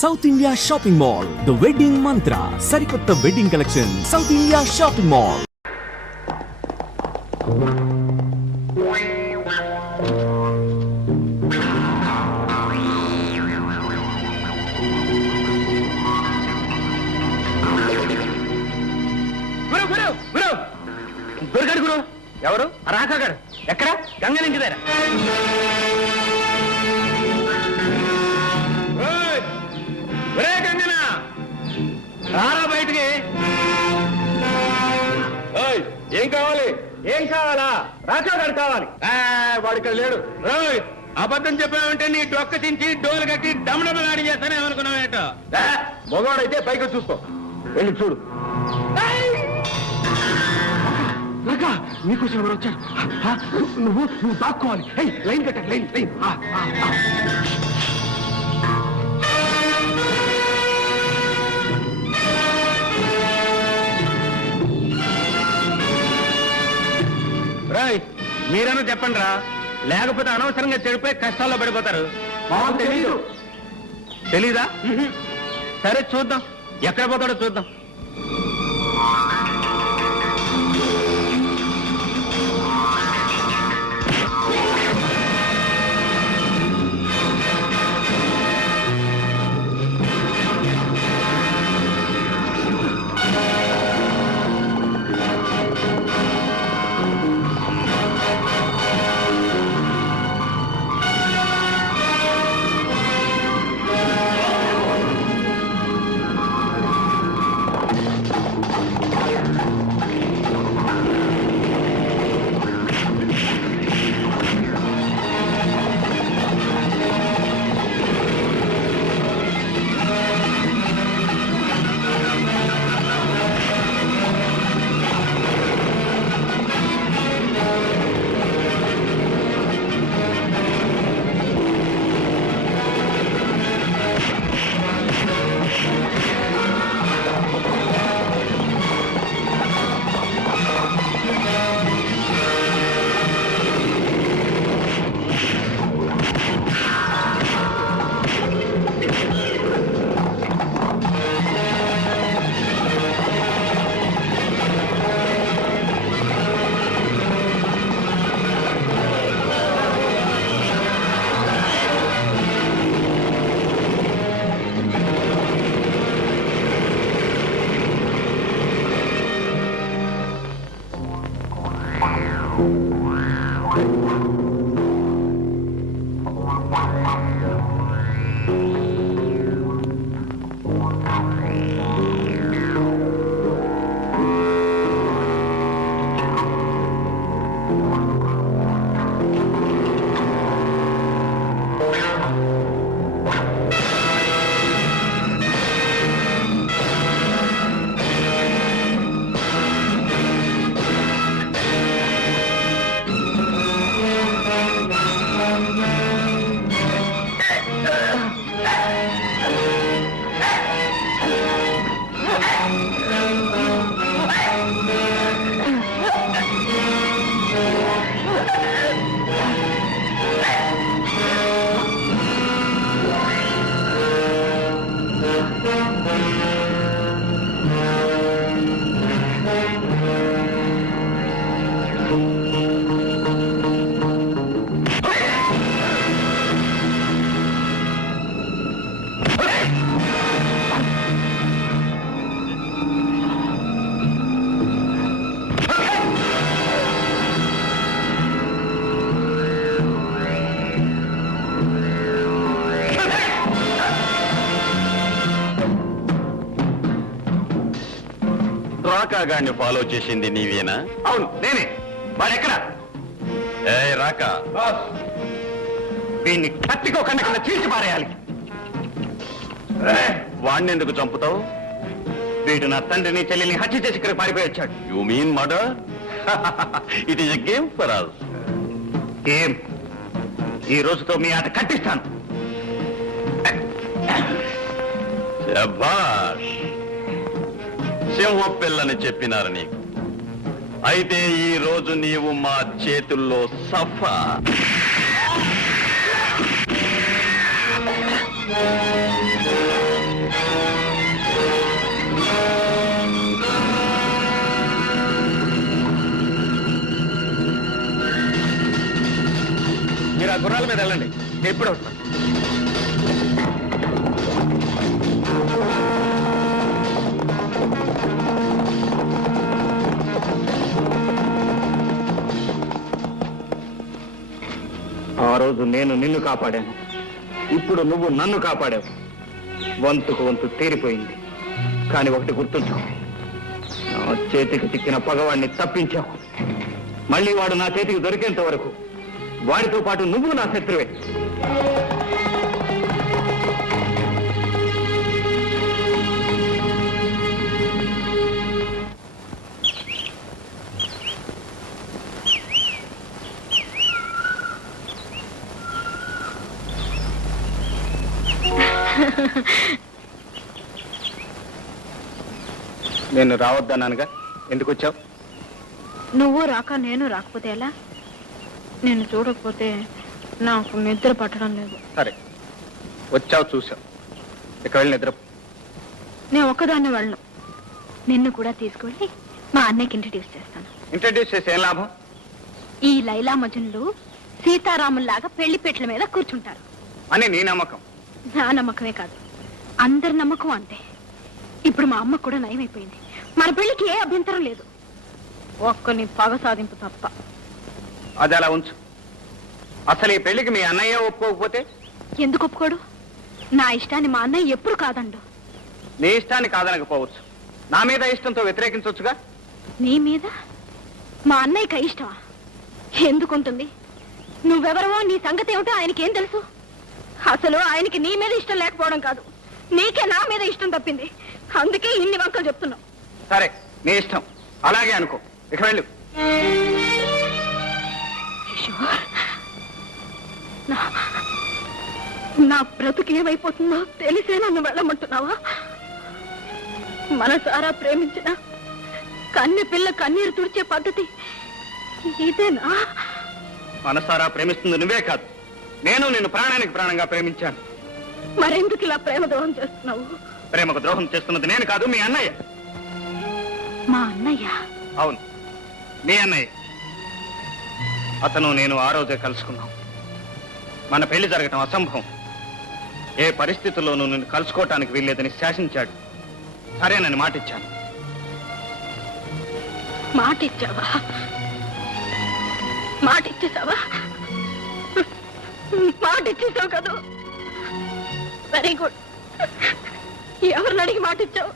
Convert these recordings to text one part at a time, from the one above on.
South India shopping mall, the wedding మంత్ర, సరికొత్త wedding collection, south India shopping mall. దొరికాడు గురు. ఎవరు? రాకాగాడు. ఎక్కడ? గంగ నుంచి దగ్గర. గంగనా రారా బయటికి. ఏం కావాలి? ఏం కావాలా? రాకాగాడు కావాలి. వాడు ఇక్కడ లేడు. అబద్ధం చెప్పావంటే నీ డొక్క చించి డోలు కట్టి డమడమలాడి చేస్తానే అనుకున్నావేటో. మగవాడైతే పైకి చూసుకో, వెళ్ళి చూడు. నీకోసం ఎవరు వచ్చారు? నువ్వు దాక్కోవాలి. లైన్ కట్టాలి. Line line. రాయ్, మీరన్నా చెప్పండి రా, లేకపోతే అనవసరంగా చెడిపోయి కష్టాల్లో పడిపోతారు. తెలీదు. తెలీదా? సరే చూద్దాం, ఎక్కడ పోతాడో చూద్దాం. రాకాగాడిని ఫాలో చేసింది నీవేనా? అవును, నేనే. వాడెక్కడ? రాకా, దీన్ని కత్తికోకుండా కింద చీల్చి పారేయాలి. వాడిని ఎందుకు చంపుతావు? వీడు నా తండ్రిని చెల్లెల్ని హత్య చేసి ఇక్కడ పారిపోయి వచ్చాడు. You mean murder? It is a game for us. ఏం? ఈ రోజుతో మీ ఆట కట్టిస్తాను. శభాష్, సింహం పిల్లని చెప్పినారు నీకు. అయితే ఈ రోజు నీవు మా చేతుల్లో సఫా. గుర్రాల మీద వెళ్ళండి. నేను ఎప్పుడు వస్తాను. ఆ రోజు నేను నిన్ను కాపాడాను, ఇప్పుడు నువ్వు నన్ను కాపాడావు. వంతుకు వంతు తీరిపోయింది. కానీ ఒకటి గుర్తుంచు, నా చేతికి చిక్కిన పగవాడిని తప్పించావు. మళ్ళీ వాడు నా చేతికి దొరికేంత వరకు వాడితో పాటు నువ్వు నా శత్రువే. నేను రావద్దన్నానుగా, ఎందుకు వచ్చావు? నువ్వు రాక నేను రాకపోతే ఎలా? నేను చూడకపోతే నాకు నిద్ర పట్టడం లేదు. సరే, వచ్చావు, చూసావు, ఇక వెళ్ళి నిద్ర. నేను ఒక్కదాన్ని వెళ్ళను, నిన్ను కూడా తీసుకువెళ్ళి మా అన్నయ్యకి ఇంట్రడ్యూస్ చేస్తాను. ఇంట్రడ్యూస్ చేసి ఏం లాభం? ఈ లైలా మజనులు సీతారాముల్లాగా పెళ్లి పెట్ల మీద కూర్చుంటారు అని నీ నమ్మకం. నా నమ్మకమే కాదు, అందరి నమ్మకం అంతే. ఇప్పుడు మా అమ్మ కూడా నయమైపోయింది. మన పెళ్లికి ఏ అభ్యంతరం లేదు, ఒక్కని పగ సాధింపు తప్ప. అది అలా ఉంచు. అసలు ఈ పెళ్లికి మీ అన్నయ్య ఒప్పుకోకపోతే? ఎందుకు ఒప్పుకోడు? నా ఇష్టాన్ని మా అన్నయ్య ఎప్పుడు కాదండు. నీ ఇష్టాన్ని కాదనకపోవచ్చు, నా మీద ఇష్టంతో వ్యతిరేకించవచ్చుగా. నీ మీద మా అన్నయ్యకి ఇష్టమా? ఎందుకుంటుంది? నువ్వెవరవో, నీ సంగతి ఏమిటో ఆయనకేం తెలుసు? అసలు ఆయనకి నీ మీద ఇష్టం లేకపోవడం కాదు, నీకే నా మీద ఇష్టం తప్పింది. అందుకే ఇన్ని వంకలు చెప్తున్నావు. సరే, నీ ఇష్టం, అలాగే అనుకో. ఇక వెళ్ళు. కిషోర్, నా బ్రతుకు ఏమైపోతుందో తెలిసే నన్ను వెళ్ళమంటున్నావా? మనసారా ప్రేమించిన కన్నె పిల్ల కన్నీరు తుడిచే పద్ధతి ఇదేనా? మనసారా ప్రేమిస్తుంది నువ్వే కాదు, నేను నిన్ను ప్రాణానికి ప్రాణంగా ప్రేమించాను. మరెందుకు ఇలా ప్రేమ ద్రోహం చేస్తున్నావు? ప్రేమకు ద్రోహం చేస్తున్నది నేను కాదు, మీ అన్నయ్య. మా అన్నయ్య? అవును, మీ అన్నయ్య. అతను నేను ఆ రోజే కలుసుకున్నాం. మన పెళ్లి జరగటం అసంభవం, ఏ పరిస్థితుల్లోనూ నిన్ను కలుసుకోవటానికి వీల్లేదని శాసించాడు. సరేనని మాటిచ్చాను. మాటిచ్చావా? మాటిచ్చేసావా? మాటిచ్చేసావు కదా, వెరీ గుడ్. ఎవరిని అడిగి మాటిచ్చావు?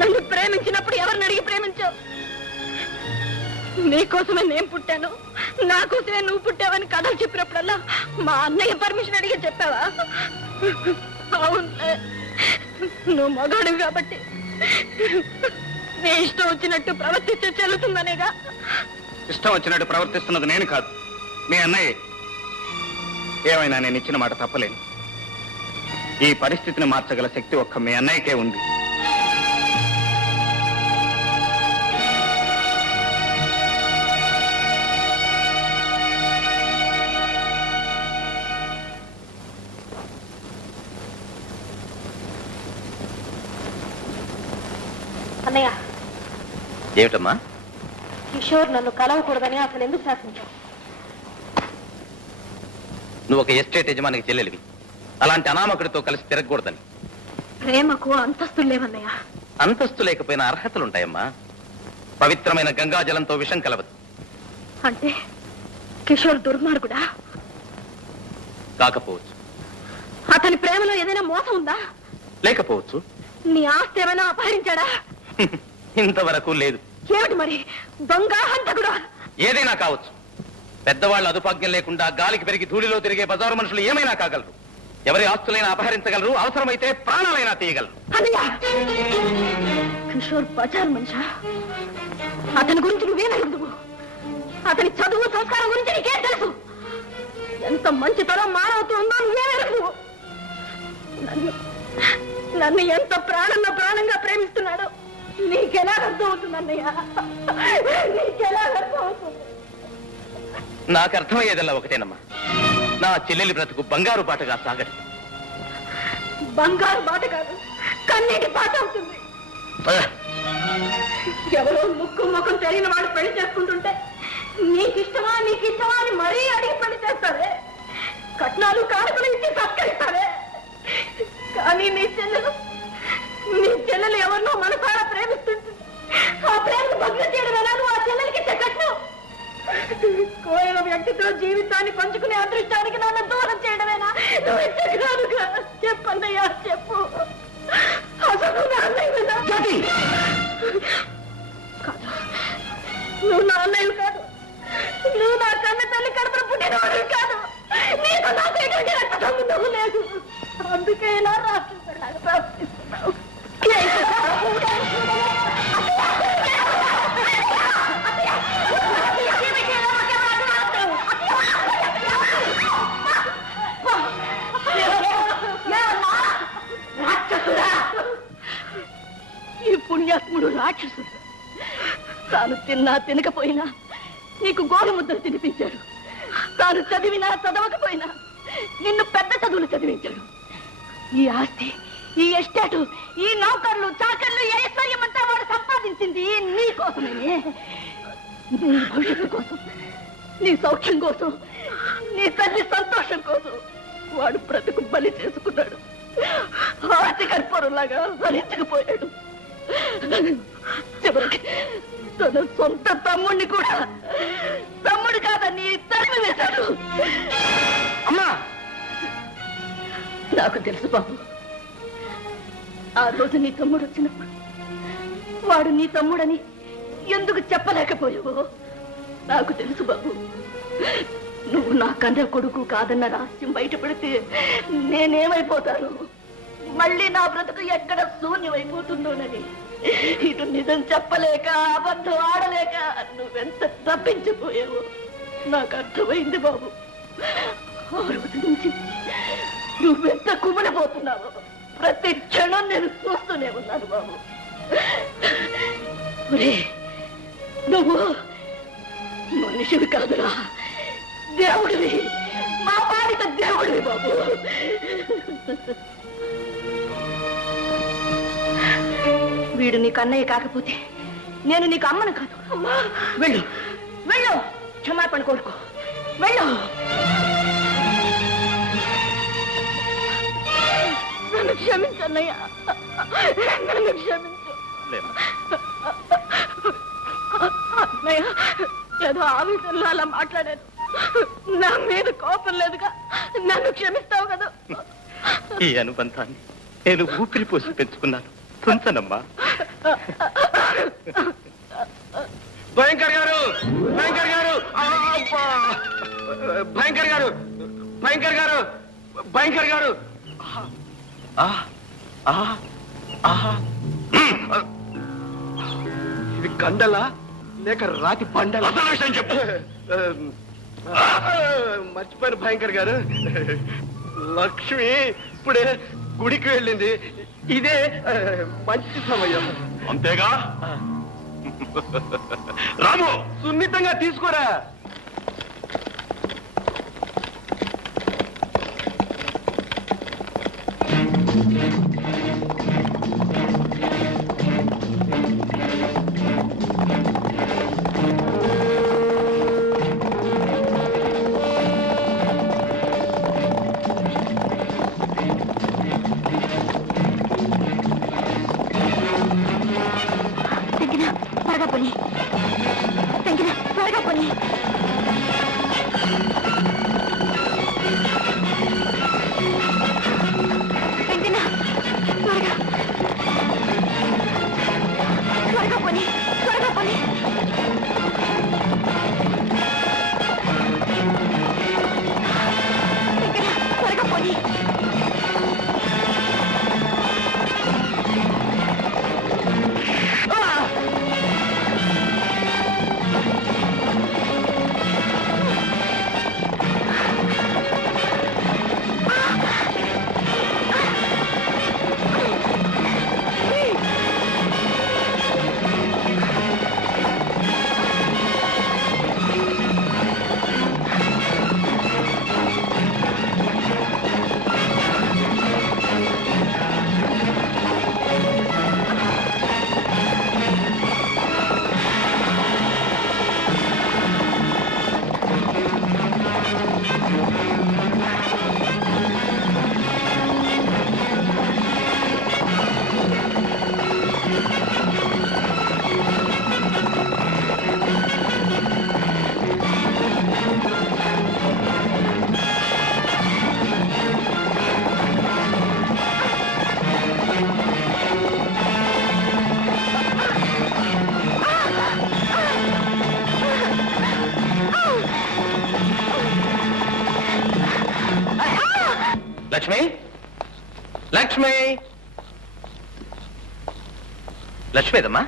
నన్ను ప్రేమించినప్పుడు ఎవరిని అడిగి ప్రేమించావు? నీకోసమే నేను పుట్టాను, నా కోసమే నువ్వు పుట్టావని కథలు చెప్పినప్పుడల్లా మా అన్నయ్య పర్మిషన్ అడిగి చెప్పావా? అవును, నువ్వు మగాడివి కాబట్టి నీ ఇష్టం వచ్చినట్టు ప్రవర్తిస్తే చెల్లుతుందనేగా. ఇష్టం వచ్చినట్టు ప్రవర్తిస్తున్నది నేను కాదు, మీ అన్నయ్య. ఏమైనా నేను ఇచ్చిన మాట తప్పలేను. ఈ పరిస్థితిని మార్చగల శక్తి ఒక్క మీ అన్నయ్యకే ఉంది. అన్నయ్య, ఏమిటమ్మా? కిషోర్ నన్ను కలవకూడదని అసలు ఎందుకు శాసించావు? నువ్వు ఒక ఎస్టేట్ యజమానికి చెల్లెలివి, అలాంటి అనామకుడితో కలిసి తిరగకూడదని. ప్రేమకు అంతస్తులు లేవన్నయ్య. అంతస్తు లేకపోయినా అర్హతలుంటాయమ్మా. పవిత్రమైన గంగాజలంతో విషం కలవదు. అంటే కిషోర్ దుర్మార్గుడా? కాకపోవచ్చు. అతని ప్రేమలో ఏదైనా మోసం ఉందా? లేకపోవచ్చు. నీ ఆస్తి ఏమైనా అపహరించాడా? ఇంతవరకు లేదు. ఏమిటి మరి? దొంగ, హంతకుడా? ఏదైనా కావచ్చు. పెద్దవాళ్ళు అదుపాజ్ఞం లేకుండా గాలికి పెరిగి ధూళిలో తిరిగే బజారు మనుషులు ఏమైనా కాగలరు. ఎవరి ఆస్తులైనా అపహరించగలరు, అవసరమైతే ప్రాణాలైనా తీయగలరు. కిషోర్ బజార్ మనిషా? అతని గురించి నువ్వేనెందుకు? అతని చదువు సంస్కారం గురించి నీకేం తెలుసు? ఎంత మంచితనం మానవత్వం ఉందో నువ్వేనెందుకు? నన్ను ఎంత ప్రాణంగా ప్రేమిస్తున్నాడో నీకెలా అర్థం అవుతుంది అన్నయ్య? నీకెలా అర్థం అవుతుంది? నాకు అర్థమయ్యేదల్లా ఒకటేనమ్మా, నా చెల్లెలి బ్రతుకు బంగారు బాటగా సాగదు. బంగారు బాట కాదు, కన్నీటి బాట అవుతుంది. ఎవరో ముక్కు ముఖం తెలియని వాడు పెళ్లి చేసుకుంటుంటే నీకిష్టమా అని మరీ అడిగి పెళ్లి చేస్తావే, కట్నాలు కానుకలు ఇచ్చి సత్కరిస్తావే. కానీ నీ చెల్లెలు ఎవరినో మనసారా ప్రేమిస్తుంది. ఆ ప్రేమను భగ్నం చేయడం ఎలా? నువ్వు ఆ చెల్లెలకి ఇచ్చే కట్నం. కోయిల వ్యక్తితో జీవితాన్ని పంచుకునే అదృష్టానికి నన్ను దూరం చేయడమేనా నువ్వు ఇచ్చే కానుక? చెప్పన్నయ్యా చెప్పు. అసలు నా అన్నయ్య కాదు, నువ్వు నా అన్నయ్య కాదు, నువ్వు నా కన్న తల్లి కడుపున పుట్టినవాడు కాదు. నీకు నాకు ఎటువంటి రక్త సంబంధం లేదు. అందుకే ఇలా రాష్ట్రంలాగా ప్రవర్తిస్తున్నావు. ఈ పుణ్యాత్ముడు రాక్షసుడు. తాను తిన్నా తినకపోయినా నీకు గోరుముద్దలు తినిపించాడు. తాను చదివినా చదవకపోయినా నిన్ను పెద్ద చదువులు చదివించాడు. ఈ ఆస్తి, ఈ ఎస్టేటు, ఈ నౌకర్లు, చాకర్లు, ఐశ్వర్యం అంతా వాడు సంపాదించింది నీ కోసమే. నీ భవిష్యత్తు కోసం, నీ సౌఖ్యం కోసం, నీ తల్లి సంతోషం కోసం వాడు బ్రతుకు బలి చేసుకున్నాడు. ఆస్తి కర్పూరంలాగా భరించకపోయాడు. చివరికి తన సొంత తమ్ముడిని కూడా తమ్ముడు కాదని తరిమి వేశాడు. అమ్మా, నాకు తెలుసు బాబు. ఆ రోజు నీ తమ్ముడు వచ్చినప్పుడు వాడు నీ తమ్ముడని ఎందుకు చెప్పలేకపోయావో నాకు తెలుసు బాబు. నువ్వు నా కన్న కొడుకు కాదన్న రహస్యం బయటపడితే నేనేమైపోతాను? మళ్ళీ నా బ్రతుకు ఎక్కడ శూన్యమైపోతుందోనని ఇటు నిజం చెప్పలేక, అబద్ధం ఆడలేక నువ్వెంత తప్పించిపోయావో నాకు అర్థమైంది బాబు. ఆ రోజు నుంచి నువ్వెంత కుమిలిపోతున్నావో ప్రతి క్షణం నేను చూస్తూనే ఉన్నాను బాబు. నువ్వు మనిషివి కాదురా, దేవుడివి, మా బాధిత దేవుడివి బాబు. వీడు నీకు అన్నయ్య కాకపోతే నేను నీకు అమ్మను కాదు. వెళ్ళు వెళ్ళు, క్షమాపణ కోరుకో, వెళ్ళు. నన్ను క్షమించన్నయ్య, నన్ను క్షమించు. అన్నయ్య ఏదో ఆవేశంలో అలా మాట్లాడాను. నా మీద కోపం లేదుగా, నన్ను క్షమిస్తావు కదా? ఈ అనుబంధాన్ని నేను ఊపిరి పోసి పెంచుకున్నాను. తుంచనమ్మా. భయంకర్ గారు, భయంకర్ గారు, భయంకర్ గారు, భయంకర్ గారు, భయంకర్ గారు. ఇవి కండలా లేక రాతి పండలా? అసలు విషయం చెప్పు. మర్చిపోయారు భయంకర్ గారు. లక్ష్మి ఇప్పుడే గుడికి వెళ్ళింది. ఇదే మంచి సమయం. అంతేగా? రాము, సున్నితంగా తీసుకోరా. త్వరగా పోనీ, త్వరగా పోనీ. లక్ష్మీదమ్మా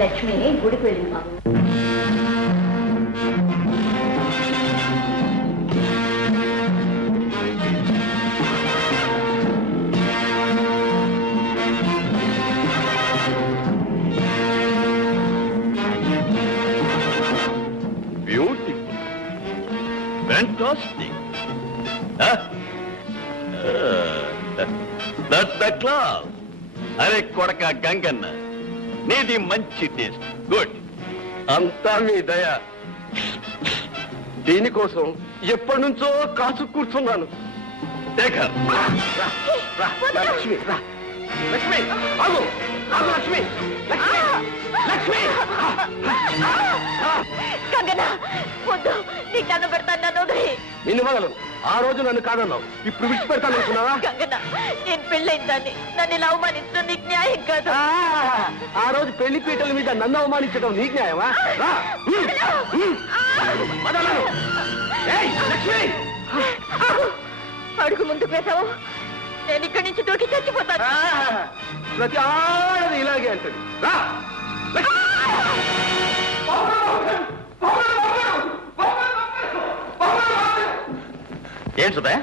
లక్ష్మి గుడికి వెళ్ళింది బాబు. Beautiful, fantastic. That's the class. అరే కొడక గంగన్న, నీది మంచి టేస్ట్. గుడ్. అంతా మీ దయ. దీనికోసం ఎప్పటి నుంచో కాసు కూర్చున్నాను. శేఖర్, లక్ష్మి రా. లక్ష్మి ఆగు, ఆగు లక్ష్మి. లక్ష్మి, లక్ష్మి. గంగన్న వద్దు, నీకు దండం పెడతాను, నన్ను వదిలి. నిన్ను వదలను. ఆ రోజు నన్ను కాదన్నావు, ఇప్పుడు విడిచిపెడతాను అనుకున్నావా? గంగన్న, నేను పెళ్ళైందాన్ని, నన్ను ఇలా అవమానించడం నీకు న్యాయం కాదు. ఆ రోజు పెళ్లి పీటల మీద నన్ను అవమానించడం నీకు న్యాయమా? రా. వదలను. ఏయ్, లక్ష్మి. అడుగు ముందుకు వేసావు, నేను ఇక్కడి నుంచి దూకి చచ్చిపోతాను. ప్రతి ఆడది ఇలాగే అంటది. రా. ఏం సుబ్బయ్య?